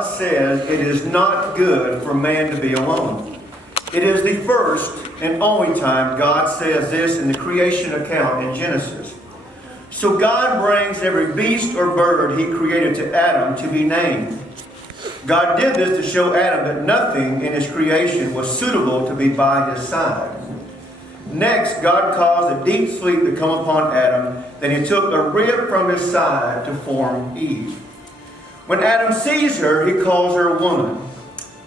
God says it is not good for man to be alone. It is the first and only time God says this in the creation account in Genesis. So God brings every beast or bird he created to Adam to be named. God did this to show Adam that nothing in his creation was suitable to be by his side. Next, God caused a deep sleep to come upon Adam. Then he took a rib from his side to form Eve. When Adam sees her, he calls her woman.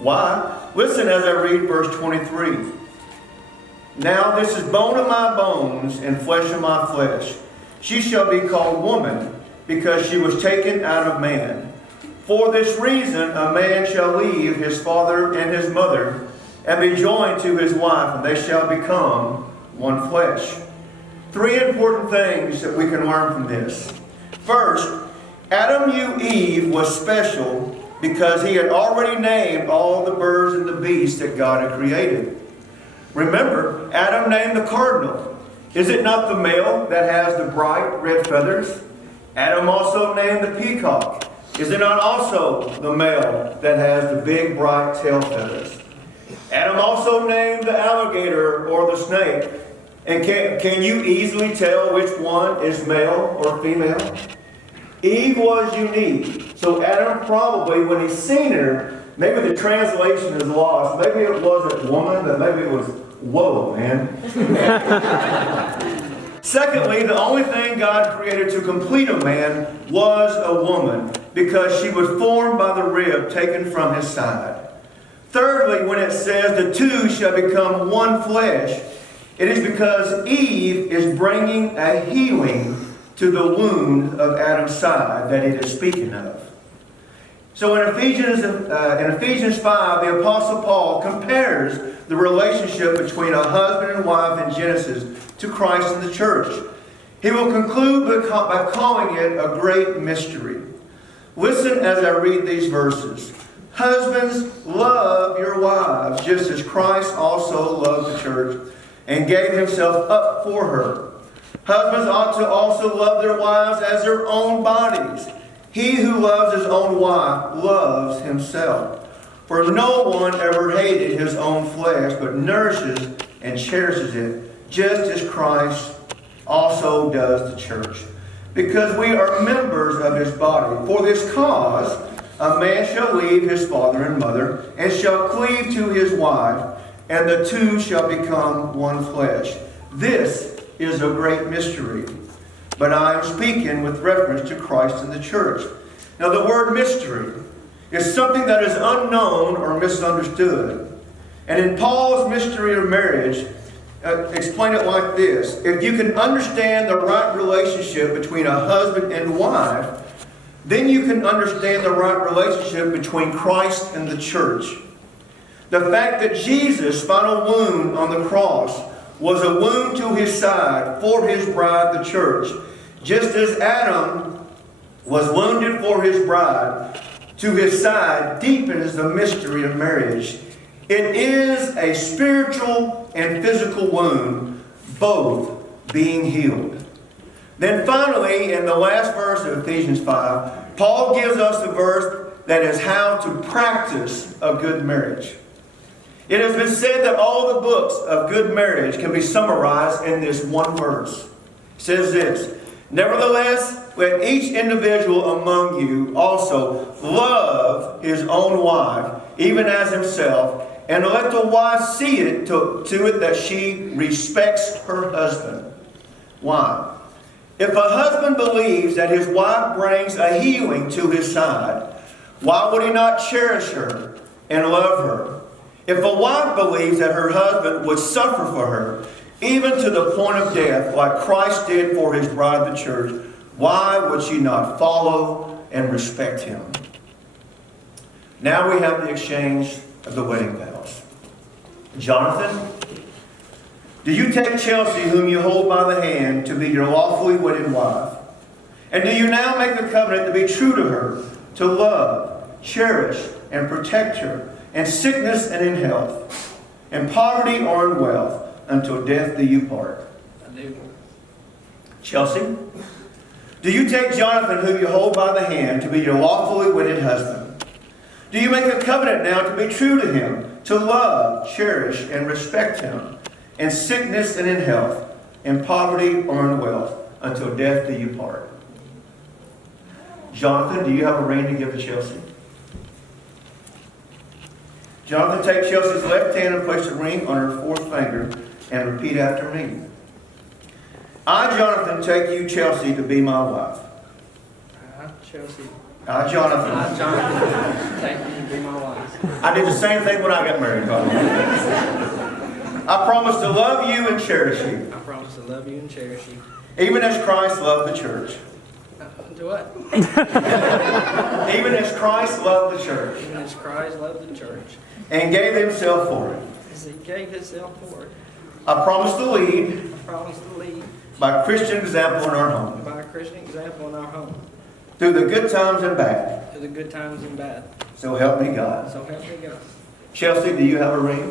Why? Listen as I read verse 23. Now this is bone of my bones and flesh of my flesh. She shall be called woman, because she was taken out of man. For this reason a man shall leave his father and his mother, and be joined to his wife, and they shall become one flesh. Three important things that we can learn from this. First, Adam knew Eve was special because he had already named all the birds and the beasts that God had created. Remember, Adam named the cardinal. Is it not the male that has the bright red feathers? Adam also named the peacock. Is it not also the male that has the big bright tail feathers? Adam also named the alligator or the snake. And can you easily tell which one is male or female? Eve was unique. So Adam probably, when he's seen her, maybe the translation is lost. Maybe it wasn't woman, but maybe it was whoa, man. Secondly, the only thing God created to complete a man was a woman, because she was formed by the rib taken from his side. Thirdly, when it says the two shall become one flesh, it is because Eve is bringing a healing to the wound of Adam's side that it is speaking of. So in Ephesians 5, the Apostle Paul compares the relationship between a husband and wife in Genesis to Christ and the church. He will conclude by calling it a great mystery. Listen as I read these verses. Husbands, love your wives, just as Christ also loved the church and gave himself up for her. Husbands ought to also love their wives as their own bodies. He who loves his own wife loves himself. For no one ever hated his own flesh, but nourishes and cherishes it, just as Christ also does the church. Because we are members of his body. For this cause, a man shall leave his father and mother, and shall cleave to his wife, and the two shall become one flesh. This is a great mystery. But I am speaking with reference to Christ and the church. Now the word mystery is something that is unknown or misunderstood. And in Paul's mystery of marriage, explain it like this. If you can understand the right relationship between a husband and wife, then you can understand the right relationship between Christ and the church. The fact that Jesus' final wound on the cross was a wound to his side for his bride, the church, just as Adam was wounded for his bride to his side, deepens the mystery of marriage. It is a spiritual and physical wound, both being healed. Then finally, in the last verse of Ephesians 5, Paul gives us the verse that is how to practice a good marriage. It has been said that all the books of good marriage can be summarized in this one verse. It says this, nevertheless, let each individual among you also love his own wife, even as himself, and let the wife see it to it that she respects her husband. Why? If a husband believes that his wife brings a healing to his side, why would he not cherish her and love her? If a wife believes that her husband would suffer for her, even to the point of death, like Christ did for his bride, the church, why would she not follow and respect him? Now we have the exchange of the wedding vows. Jonathan, do you take Chelsea, whom you hold by the hand, to be your lawfully wedded wife? And do you now make the covenant to be true to her, to love, cherish, and protect her, in sickness and in health, in poverty or in wealth, until death do you part? I do. Chelsea, do you take Jonathan, whom you hold by the hand, to be your lawfully wedded husband? Do you make a covenant now to be true to him, to love, cherish, and respect him, in sickness and in health, in poverty or in wealth, until death do you part? Jonathan, do you have a ring to give to Chelsea? Jonathan, take Chelsea's left hand and place the ring on her fourth finger and repeat after me. I, Jonathan, take you, Chelsea, to be my wife. Chelsea. I, Jonathan. I, Jonathan, take you to be my wife. I did the same thing when I got married, probably. I promise to love you and cherish you. I promise to love you and cherish you. Even as Christ loved the church. Do what? Even as Christ loved the church. Even as Christ loved the church. And gave himself for it. As he gave himself for it. I promise to lead. I promise to lead. By Christian example in our home. By a Christian example in our home. Through the good times and bad. Through the good times and bad. So help me God. So help me God. Chelsea, do you have a ring?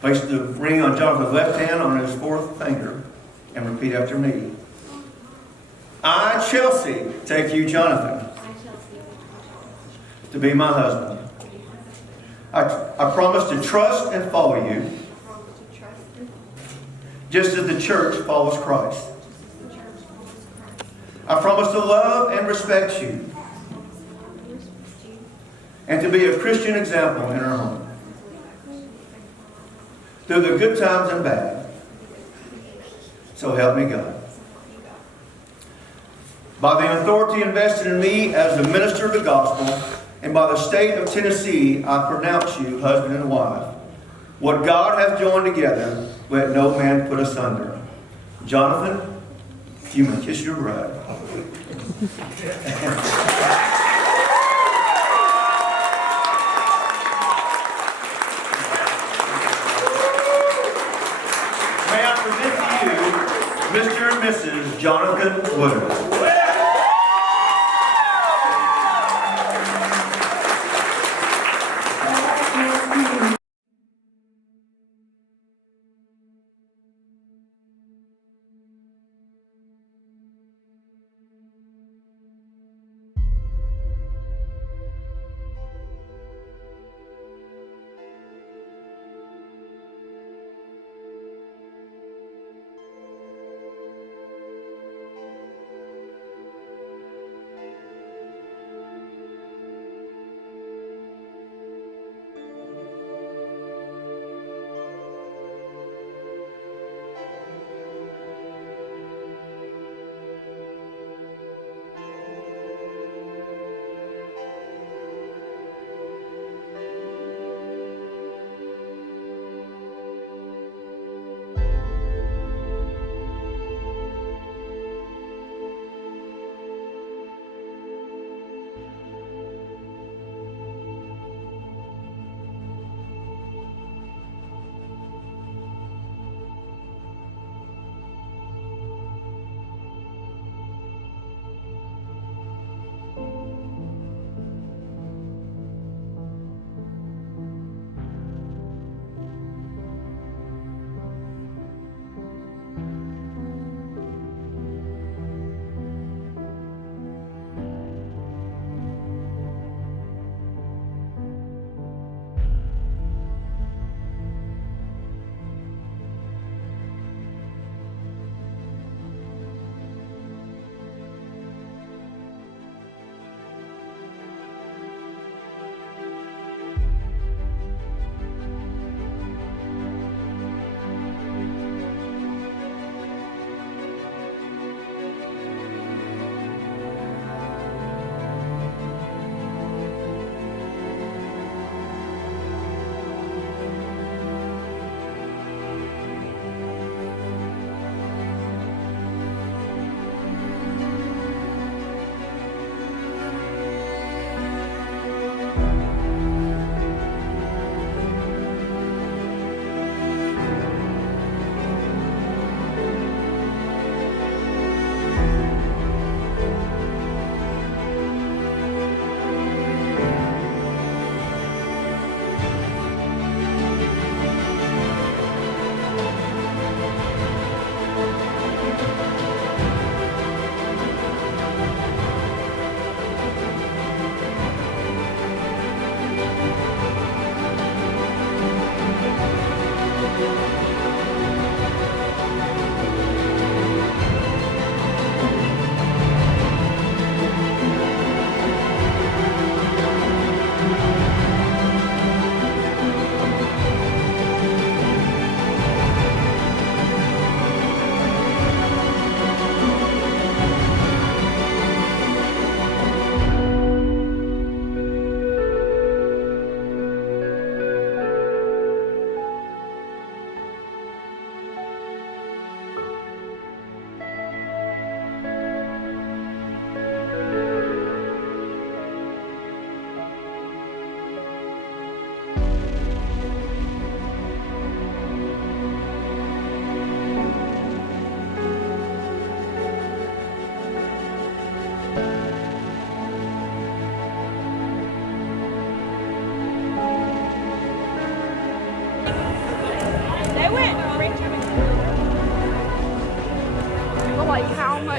Place the ring on Jonathan's left hand on his fourth finger and repeat after me. I, Chelsea, take you, Jonathan, to be my husband. I promise to trust and follow you, just as the church follows Christ. I promise to love and respect you, and to be a Christian example in our home. Through the good times and bad. So help me God. By the authority invested in me as the minister of the gospel, and by the state of Tennessee, I pronounce you husband and wife. What God hath joined together, let no man put asunder. Jonathan, you may kiss your bride. May I present to you Mr. and Mrs. Jonathon Woodard.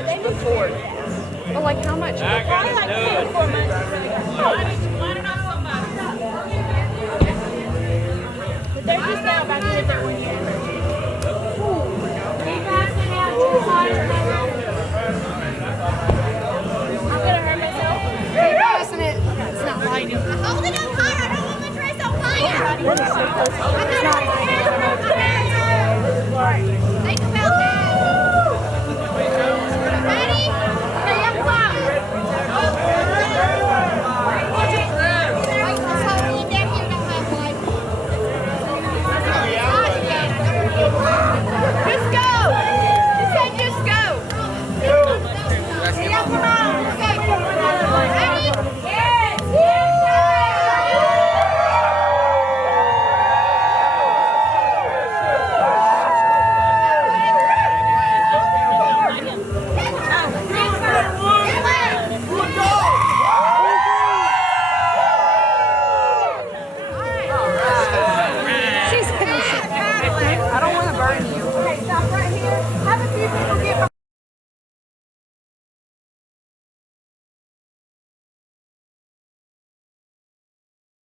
much before? Or like how much? Probably like 3 or 4 months. But they're just now about to hit their 1 year. I'm gonna hurt myself. Keep passing it. It's not lighting. Hold it up higher. I don't want my dress on fire. That is so close. I got it.